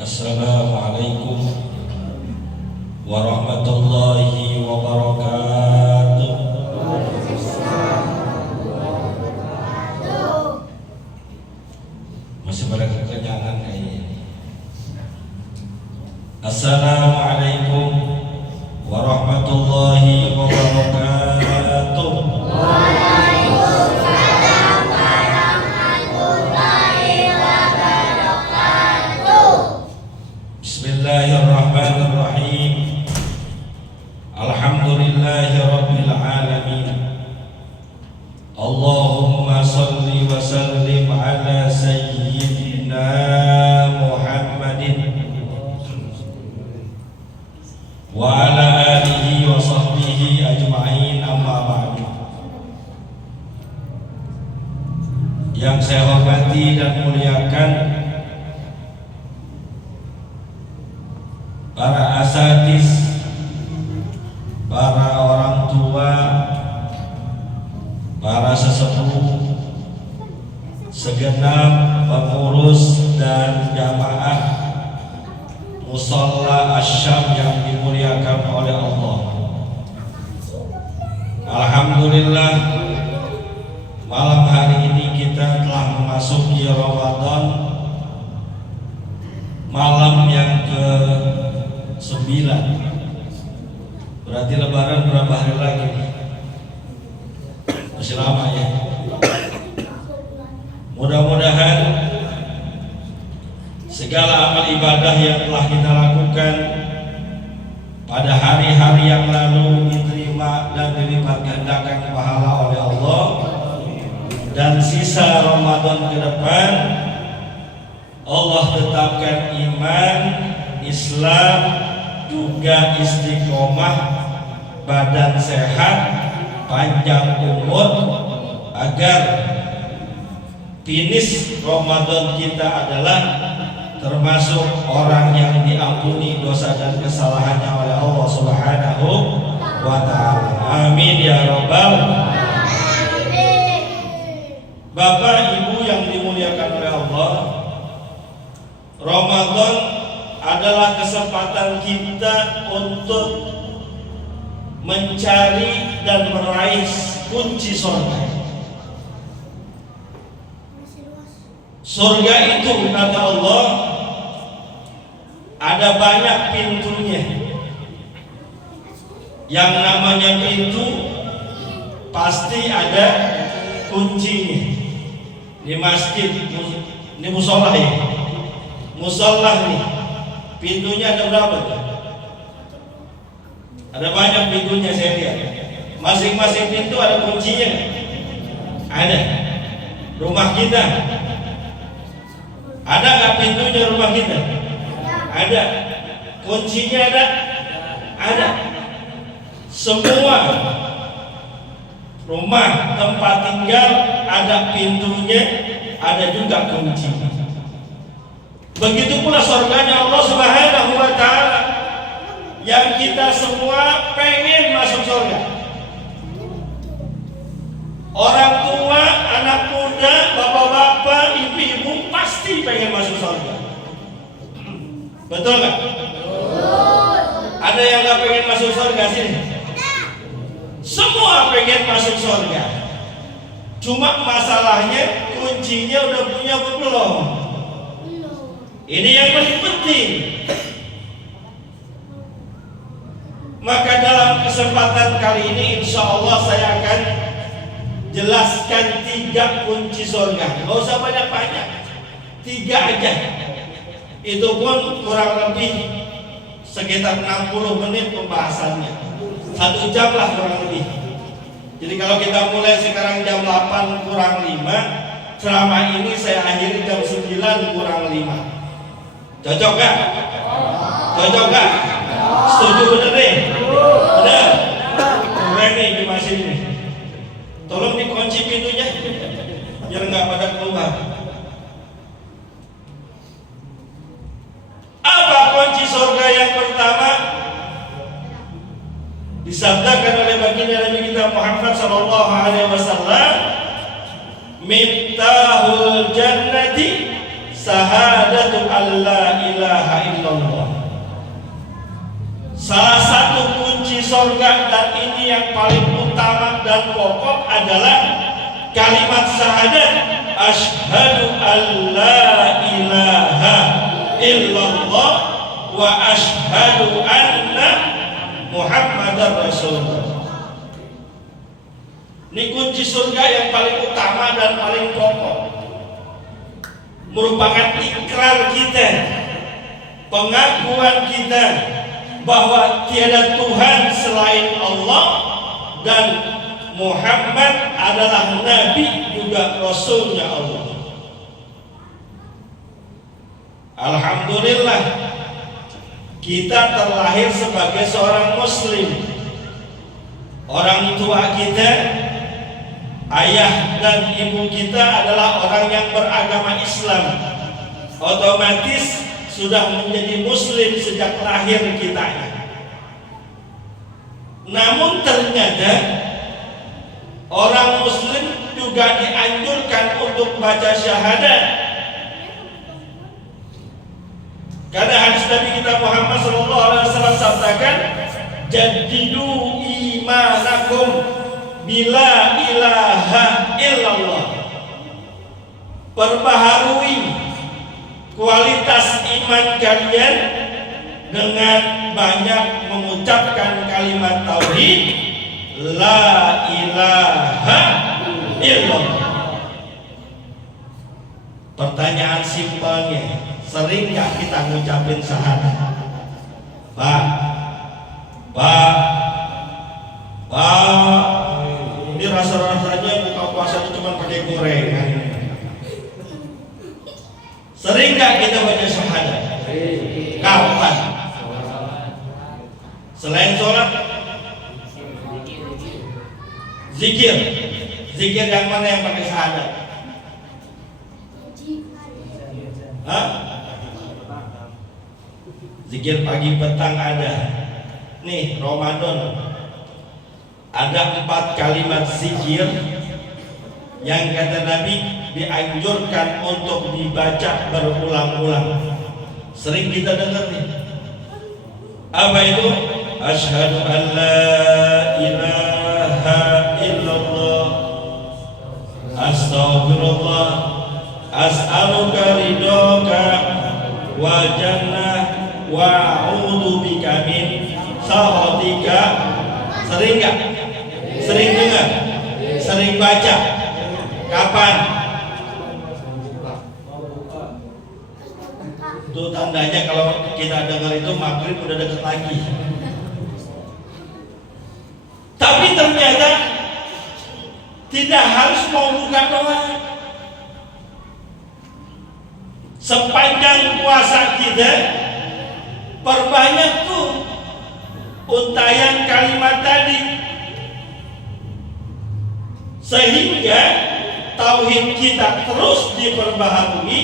Assalamualaikum warahmatullahi wabarakatuh. Masih pada kekenyangan kayaknya. Assalamualaikum warahmatullahi wabarakatuh. Waalaikumsalam warahmatullahi wabarakatuh. Bismillahirrahmanirrahim. Alhamdulillahi rabbil alamin. Allahumma salli wa sallim ala sayyidina Muhammadin wa ala alihi wa sahbihi ajma'in, amma ba'du. Yang saya hormati dan muliakan para asatidz, para orang tua, para sesepuh, segenap pengurus dan jamaah Musalla Asyam yang dimuliakan oleh Allah. Alhamdulillah, malam hari ini kita telah memasuki Ramadan, malam yang ke-9. Berarti lebaran berapa hari lagi? Masih lama ya. Mudah-mudahan segala amal ibadah yang telah kita lakukan pada hari-hari yang lalu diterima dan dilipat gandakan pahala oleh Allah, dan sisa Ramadan ke depan Allah tetapkan iman, Islam, juga istiqomah, badan sehat, panjang umur, agar finish Ramadan kita adalah termasuk orang yang diampuni dosa dan kesalahannya oleh Allah Subhanahu wa ta'ala. Amin ya rabbal alamin. Bapak Ibu yang dimuliakan oleh Allah, Ramadan adalah kesempatan kita untuk mencari dan meraih kunci surga. Surga itu, kata Allah, ada banyak pintunya. Yang namanya pintu pasti ada kuncinya. Di masjid, di musola ya, musola nih, pintunya ada berapa? Ada banyak pintunya, saya lihat. Masing-masing pintu ada kuncinya. Ada. Rumah kita ada nggak pintunya rumah kita? Ada. Kuncinya ada? Ada. Semua rumah tempat tinggal ada pintunya, ada juga kuncinya. Begitu pula surganya Allah Subhanahu wa ta'ala, yang kita semua pengen masuk surga. Orang tua, anak muda, bapak-bapak, ibu-ibu pasti pengen masuk surga. Betul nggak? Ada yang nggak pengen masuk surga sini? Semua pengen masuk surga. Cuma masalahnya kuncinya udah punya apa belum? Ini yang paling penting. Maka dalam kesempatan kali ini insya Allah saya akan jelaskan 3 kunci surga. Gak usah banyak-banyak, 3 aja. Itu pun kurang lebih sekitar 60 menit pembahasannya, 1 jam lah kurang lebih. Jadi kalau kita mulai sekarang jam 8 kurang 5, selama ini saya akhiri jam 9 kurang 5. Cocok gak? Cocok gak? Setuju bener nih? Bener? Keren nih di masjid ini. Tolong dikunci pintunya biar nggak pada keluar. Apa kunci surga yang pertama? Disabdakan oleh baginda Nabi kita Muhammad sallallahu alaihi wasallam, "Miftahul jannati sahadatu alla ilaha Salah satu kunci surga dan ini yang paling utama dan pokok adalah kalimat syahadat asyhadu an la ilaha illallah wa asyhadu anna Muhammadar Rasulullah. Ini kunci surga yang paling utama dan paling pokok, merupakan ikrar kita, pengakuan kita bahwa tiada Tuhan selain Allah dan Muhammad adalah Nabi juga Rasulnya Allah. Alhamdulillah kita terlahir sebagai seorang Muslim. Orang tua kita, ayah dan ibu kita adalah orang yang beragama Islam. Otomatis sudah menjadi Muslim sejak lahir kita. Namun ternyata orang Muslim juga dianjurkan untuk baca syahadat. Karena hadis Nabi kita Muhammad SAW sabdakan, jadidu imanakum bila ilaha illallah. Perbaharui kualitas iman kalian dengan banyak mengucapkan kalimat tauhid la ilaha illallah. Pertanyaan simpelnya, sering gak kita ngucapin syahadat? Pak, ini rasa-rasanya buka puasa itu cuma pakai gorengan. Sering gak kita baca syahadat? Kapan? Selain sholat, zikir. Zikir yang mana yang pakai syahadat? Hah? Zikir pagi petang ada. Nih Ramadan ada 4 kalimat zikir yang kata Nabi dianjurkan untuk dibaca berulang-ulang. Sering kita dengar nih. Apa itu? Asyhadu an la ilaha illallah, astaghfirullah, as'aluka ridhoka wal jannah wa a'udzu bika min sakhatika. Sering gak? Sering dengar? Sering baca? Kapan? Itu tandanya kalau kita dengar itu maghrib udah deket lagi. Tapi ternyata tidak harus mau buka doa. Sepanjang puasa kita perbanyak tuh untayan kalimat tadi, sehingga tauhid kita terus diperbaharui,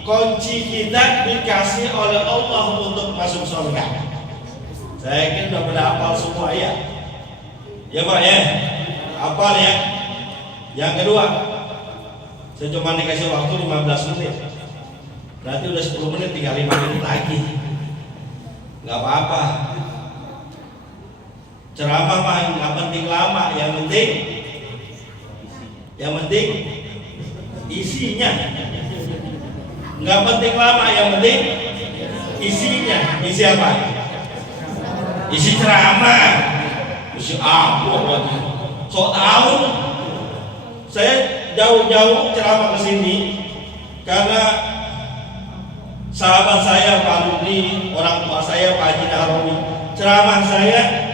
kunci kita dikasih oleh Allah untuk masuk surga. Saya yakin udah pada hafal semua ya. Ya Pak ya, hafal ya. Yang kedua, saya cuma dikasih waktu 15 menit. Berarti udah 10 menit, tinggal 5 menit lagi. Gak apa-apa. Ceramah mah nggak penting lama, yang penting isinya. Nggak penting lama, yang penting isinya. Isi apa? Isi ceramah. Isi apa lagi? So tahu. Saya jauh-jauh ceramah ke sini karena sahabat saya Pak Rudi, orang tua saya Pak Haji Nahrawi, ceramah saya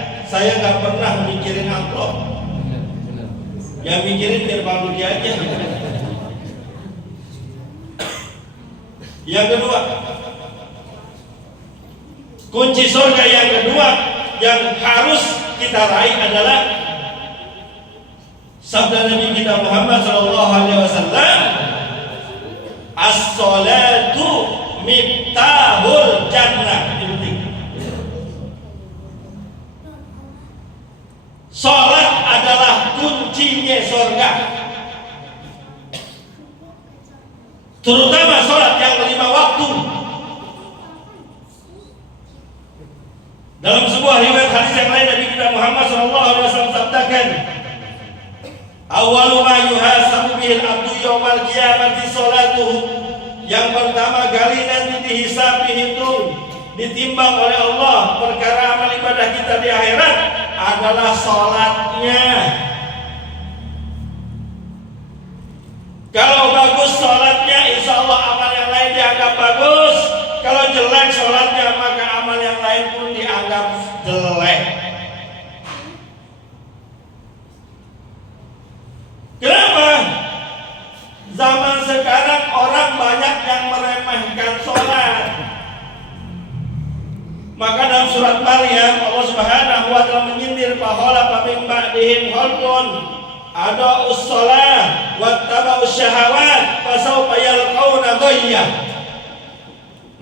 nggak pernah mikirin amplop, yang mikirin biar Pak Rudi aja. Yang kedua, kunci surga yang kedua yang harus kita raih adalah sabda Nabi kita Muhammad SAW, as-salatu miftahul jannah. Ini penting. Salat adalah kuncinya surga. Terutama salat yang 5 waktu. Dalam sebuah riwayat hadis yang lain Nabi kita Muhammad SAW sabdakan, "Awwalu ma yuhasabu bihil abdu yaumal qiyamati sholatuhu." Yang pertama kali nanti dihisab, dihitung, ditimbang oleh Allah perkara amal ibadah kita di akhirat adalah sholatnya. Kalau bagus sholatnya, insya Allah amal yang lain dianggap bagus. Kalau jelek sholatnya, maka amal yang lain pun dianggap jelek. Kenapa? Zaman sekarang orang banyak yang meremehkan sholat. Maka dalam surat Maryam Allah Subhanahu wa taala menyindir pahala pamim ba'dihim khalqun ada'us shalah wattaba'us syahawat fasawfa yalqauna ghayya.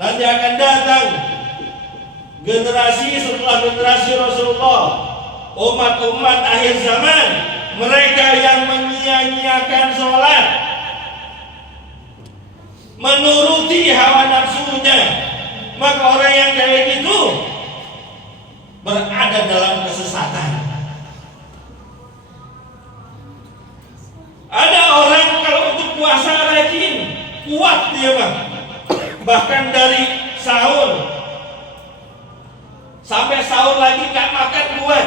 Nanti akan datang generasi setelah generasi Rasulullah, umat-umat akhir zaman, mereka yang menyia-nyiakan sholat, menuruti hawa nafsunya. Maka orang yang kayak gitu berada dalam kesesatan. Ada orang kalau untuk puasa rajin, kuat dia bang. Bahkan dari sahur sampai sahur lagi gak makan kuat.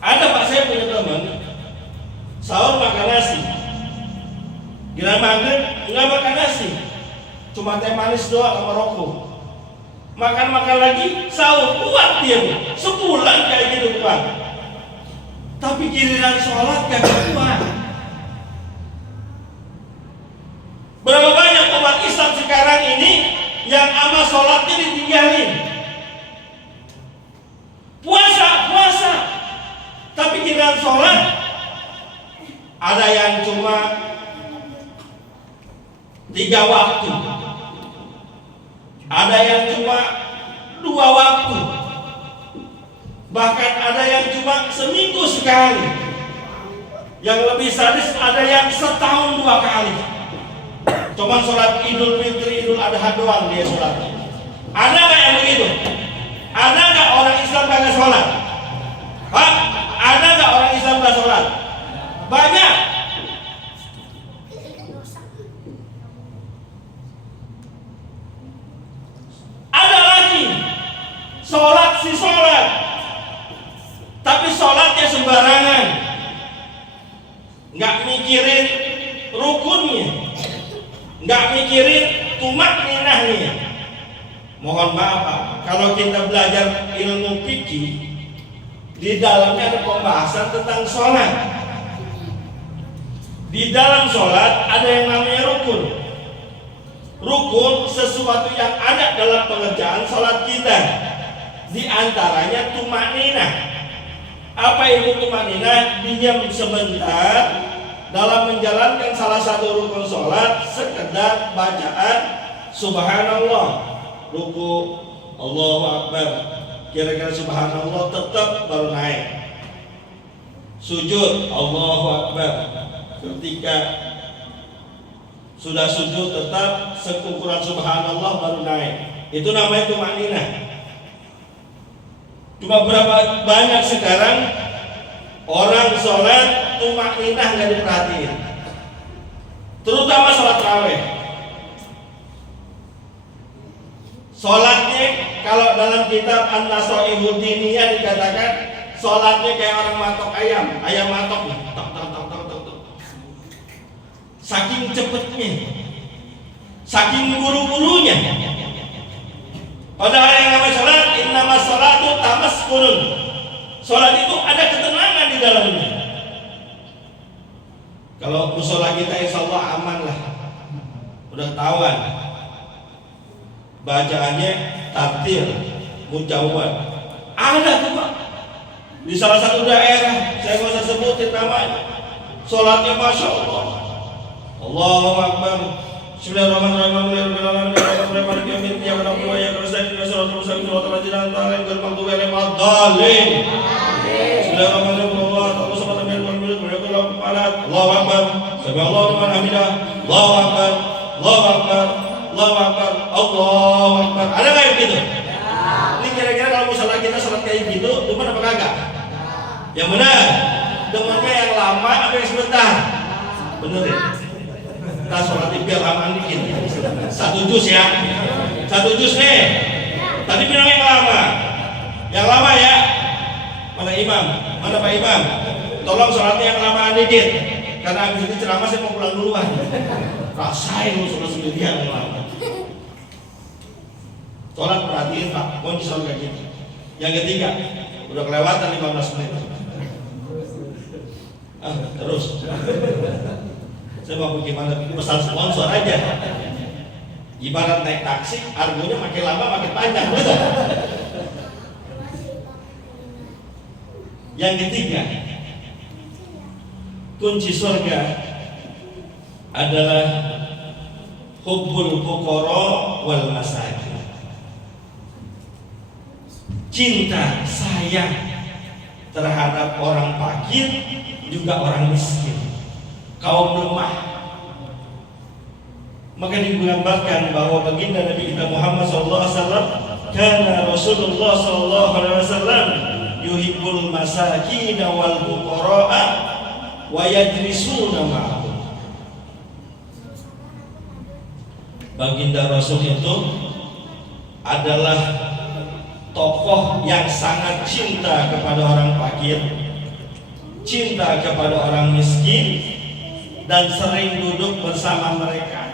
Ada pak, saya punya teman sahur makan nasi, gila maghrib nggak makan nasi, cuma teh manis doang sama rokok. Makan lagi sahur, kuat dia sebulan kayak gitu kuat. Tapi giliran sholat gak kuat. Berapa banyak umat Islam sekarang ini yang amal sholatnya ditinggalin. Puasa, tapi giliran sholat ada yang cuma 3 waktu, ada yang cuma 2 waktu, bahkan ada yang cuma seminggu sekali. Yang lebih sadis ada yang setahun 2 kali. Cuma sholat Idul Fitri, Idul Adha doang dia sholat. Ada nggak yang begitu? Ada nggak orang Islam kagak sholat? Pak, ada nggak orang Islam nggak sholat? Banyak. Ada lagi sholat si sholat, tapi sholatnya sembarangan, nggak mikirin rukunnya, nggak mikirin tumak ninahnya. Mohon maaf Pak, kalau kita belajar ilmu fikih, di dalamnya ada pembahasan tentang sholat. Di dalam sholat ada yang namanya rukun. Rukun sesuatu yang ada dalam pengerjaan sholat kita. Di antaranya tumak ninah. Apa itu tumak ninah? Diam sebentar dalam menjalankan salah satu rukun sholat, sekedar bacaan subhanallah, ruku Allahu Akbar, kira-kira subhanallah tetap baru naik. Sujud Allahu Akbar, ketika sudah sujud tetap seukuran subhanallah baru naik. Itu namanya tumaninah. Cuma berapa banyak sekarang orang sholat tumaninah nggak diperhatiin, terutama sholat tarawih. Sholatnya kalau dalam kitab An-Nasaihud Diniyah dikatakan sholatnya kayak orang matok ayam, ayam matok nih, tok. Saking cepetnya, saking buru-burunya. Padahal yang namanya sholat, innamas sholatu tamaskunun. Sholat itu ada ketenangan di dalamnya. Kalau musola kita insya Allah aman lah, udah tahuan. Bacaannya tartil, mujawwad. Ada tuh Pak, di salah satu daerah, saya nggak usah sebutin namanya. Sholatnya masya Allah. Allahu Akbar. Bismillahirrahmanirrahim. Allahu Akbar. Subhanallahu liman hamidah. Allahu Akbar. Allahu Akbar. Allahu Akbar. Allahu Akbar. Ada nggak begitu? Yang benar. Demennya yang lama apa yang sebentar? Bener ya? Kita sholat biar lama dikit. Satu juz ya. Satu juz nih. Tadi bilang yang lama. Yang lama ya. Mana imam? Mana Pak Imam? Tolong sholatnya yang lama dikit. Karena habis ini ceramah saya mau pulang duluan. Rasain lu sholat sendirian yang lama. Sholat perhatiin Pak, kunci surga gitu. Yang ketiga, udah kelewatan 15 menit. Terus. Saya mau bagaimana? Pesan sponsor aja. Ibarat naik taksi, argonya makin lama makin panjang, betul? Yang ketiga, kunci surga adalah hubbul fuqara wal masakin. Cinta, sayang terhadap orang fakir juga orang miskin, kaum lemah. Maka digambarkan bahwa baginda Nabi kita Muhammad SAW, karena Rasulullah SAW yuhibbul masakin wal fuqara wa yajlisuna ma'ahum. Baginda Rasul itu adalah tokoh yang sangat cinta kepada orang fakir, cinta kepada orang miskin, dan sering duduk bersama mereka.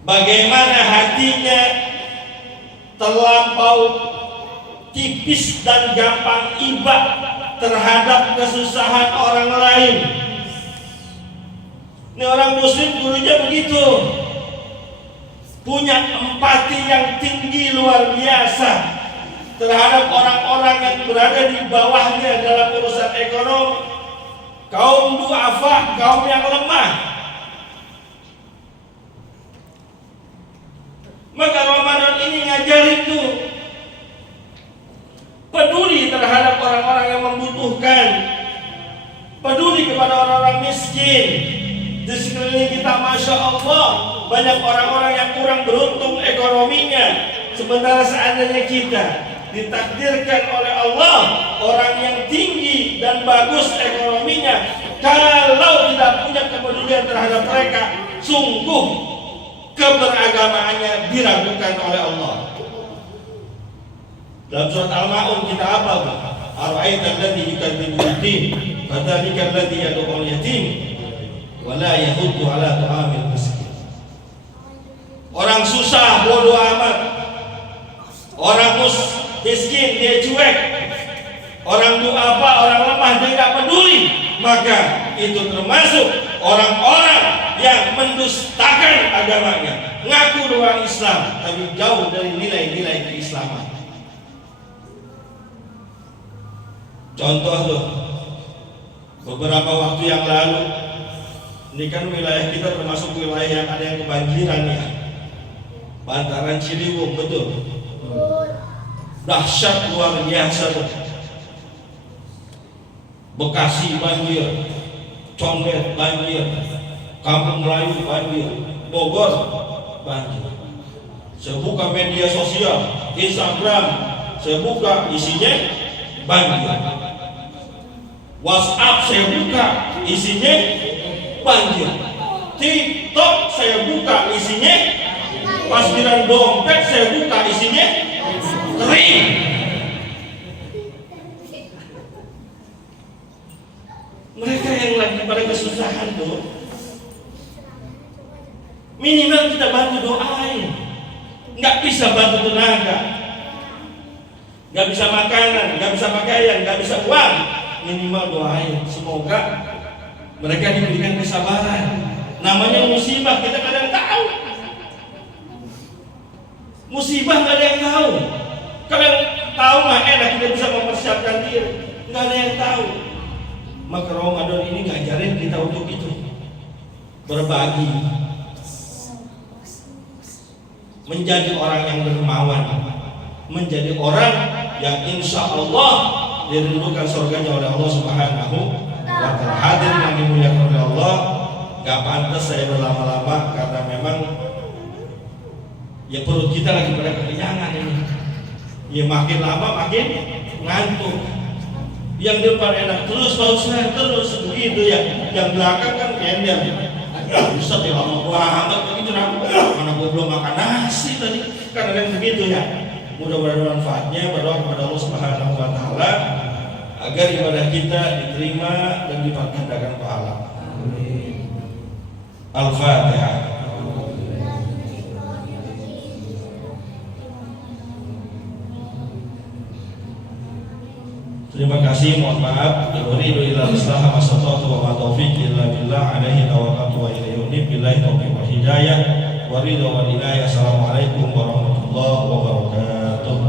Bagaimana hatinya terlampau tipis dan gampang iba terhadap kesusahan orang lain. Ini orang muslim gurunya begitu, punya empati yang tinggi luar biasa terhadap orang-orang yang berada di bawahnya dalam urusan ekonomi, kaum duafa, kaum yang lemah. Maka Ramadan ini ngajarin tuh peduli terhadap orang-orang yang membutuhkan, peduli kepada orang-orang miskin. Di sekeliling kita, Masya Allah, banyak orang-orang yang kurang beruntung ekonominya. Sementara seandainya kita ditakdirkan oleh Allah orang yang tinggi dan bagus ekonominya, kalau tidak punya kepedulian terhadap mereka, sungguh keberagamaannya diragukan oleh Allah. Dalam surat Al-Ma'un kita apa? Ara'aita alladhi yukadzibu bid-din, fadzalika alladhi yad'u al-yatim wa la yahuddu 'ala ta'amil miskin. Orang susah bodoh amat, orang miskin dia cuek, orang duafa, orang lemah dia tidak peduli. Maka itu termasuk orang-orang yang mendustakan agamanya, ngaku orang Islam tapi jauh dari nilai-nilai keislaman. Contoh tuh, beberapa waktu yang lalu, ini kan wilayah kita termasuk wilayah yang ada yang kebanjiran ya, Bantaran Ciliwung, betul, dahsyat luar biasa tuh. Bekasi banjir, Condet banjir, Kampung Melayu banjir, Bogor banjir. Saya buka media sosial, Instagram, saya buka isinya banjir. WhatsApp saya buka isinya banjir. TikTok saya buka isinya, parkiran dompet saya buka isinya kering. Mereka yang lagi pada kesusahan tuh, minimal kita bantu doain. Nggak bisa bantu tenaga, nggak bisa makanan, nggak bisa pakaian, nggak bisa uang, minimal doain. Semoga mereka diberikan kesabaran. Namanya musibah, kita kadang tahu. Musibah nggak ada yang tahu. Kalau tahu mah enak, kita bisa mempersiapkan diri. Nggak ada yang tahu. Maka Ramadan ini ngajarin kita untuk itu, berbagi, menjadi orang yang dermawan, menjadi orang yang insya Allah dirindukan surganya oleh Allah Subhanahu wa Ta'ala. Hadirin yang dimuliakan oleh Allah, gak pantas saya berlama-lama karena memang ya perut kita lagi pada kekenyangan ini. Ya makin lama makin ngantuk. Yang depan enak terus, Pak Ustaz, terus begitu ya. Yang belakang kan kendel. Ustaz ya lama banget begitu, mana gue belum makan nasi tadi. Kadang-kadang begitu ya. Mudah-mudahan manfaatnya, berdoa kepada Allah Subhanahu wa taala agar ibadah kita diterima dan dilipat gandakan pahala. Al-Fatihah. Terima kasih, mohon maaf. Uridu ila islah masatatu wa ma taufiq illa billah alaihi tawakkaltu wa ilaihi unib billahi taufiq wal hidayah wa ridha wal inayah. Assalamualaikum warahmatullahi wabarakatuh.